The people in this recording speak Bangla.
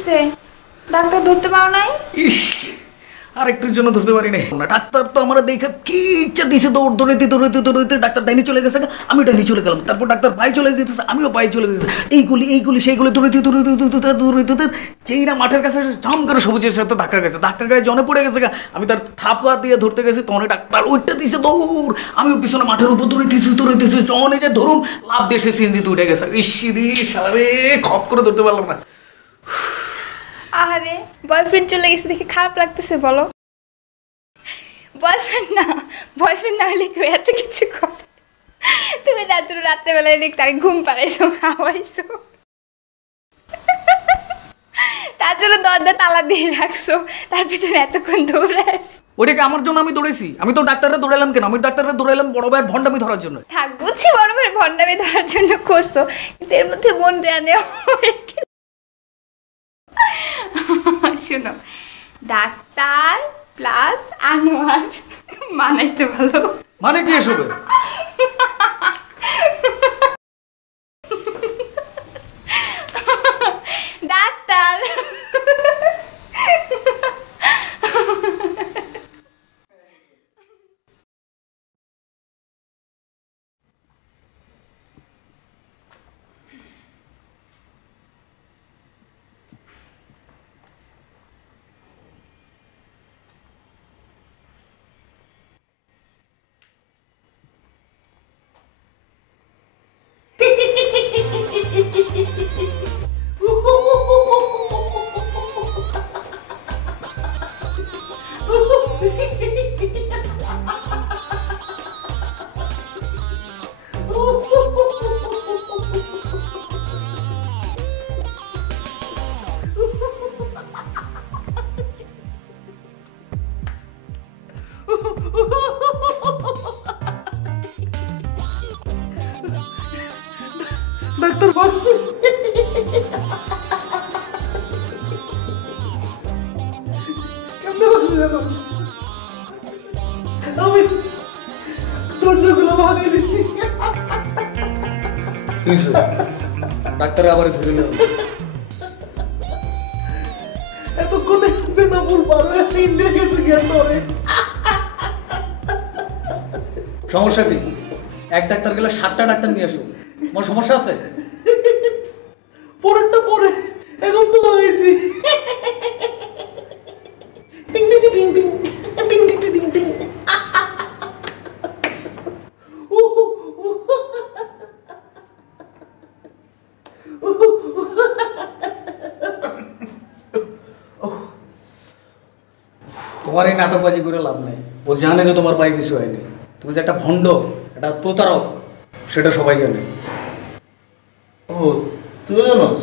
হইছে? ডাক্তার ধরতে পারো নাই? ইস, আরেকটুর জন্য ধরতে পারি নাই না। ডাক্তার তো আমার দেখে কি ইচ্ছা দিছে, দৌড়তে ডাক্তার ডাইনি চলে গেছে, আমি ডাইনি চলে গেলাম। তারপর ডাক্তার পায়ে চলে যেতেছে, আমিও পায়ে চলে যেতেছে। এইগুলি সেইগুলি দৌড়তে যেই না মাঠের কাছে ঝম করে সবুজের সাথে ধাক্কা গেছে, ধাক্কা গায়ে জনে পড়ে গেছে। আমি তার থাপা দিয়ে ধরতে গেছি, তখন ডাক্তার ওইটা দিছে দৌড়, আমিও পিছনে মাঠের উপর দৌড়াইতেছি। জনে যে ধরুন লাভ দিয়ে সে সিএনজিতে উঠে গেছে। ইসিরি সারে খপ করে ধরতে পারলাম না। আরে বয়ফ্রেন্ড চলে গেছে দেখে খারাপ লাগতেছে বলো? বয়ফ্রেন্ড না হলে কেউ এত কিছু করে? তুমি তার জন্য রাত্রেবেলায় তাকে ঘুম পাড়াইছো, খাওয়াইছো, তার জন্য দরজা তালা দিয়ে রাখছো, তার পিছনে এতক্ষণ দৌড়াস। ওটাকে আমার জন্য আমি দৌড়েছি? আমি তো ডাক্তাররা দৌড়ালাম কেন? আমি ডাক্তাররা দৌড়ালাম বড় ভাইয়ের ভণ্ডামি ধরার জন্য। থাক, বুঝছি বড় ভাইয়ের ভণ্ডামি ধরার জন্য করছো, কিন্তু এর মধ্যে মন দেয়া নেওয়া। শোনো, ডাক্তার প্লাস আনোয়ার মানাইছে ভালো। মানে কি এসবে? ডাক্তার ডাক্তার বলছে আমি দরজাগুলো ভাঙিয়ে দিচ্ছি। ডাক্তার আবার ধরে নেব এতক্ষণে বেনামুল পার হয়ে ইন্ডিয়া গেছে ধরে। সমস্যা কি? এক ডাক্তার গেলে 7টা ডাক্তার নিয়ে আসো। আমার সমস্যা আছে? পরেরটা পরে, এখন তো হয়েছি। তোমার এই নাটকবাজি করে লাভ নেই। ও জানে যে তোমার পায়ে কিছু হয়নি। তুমি যে একটা ভণ্ড, একটা প্রতারক, সেটা সবাই জানে। ও তুই জানোস?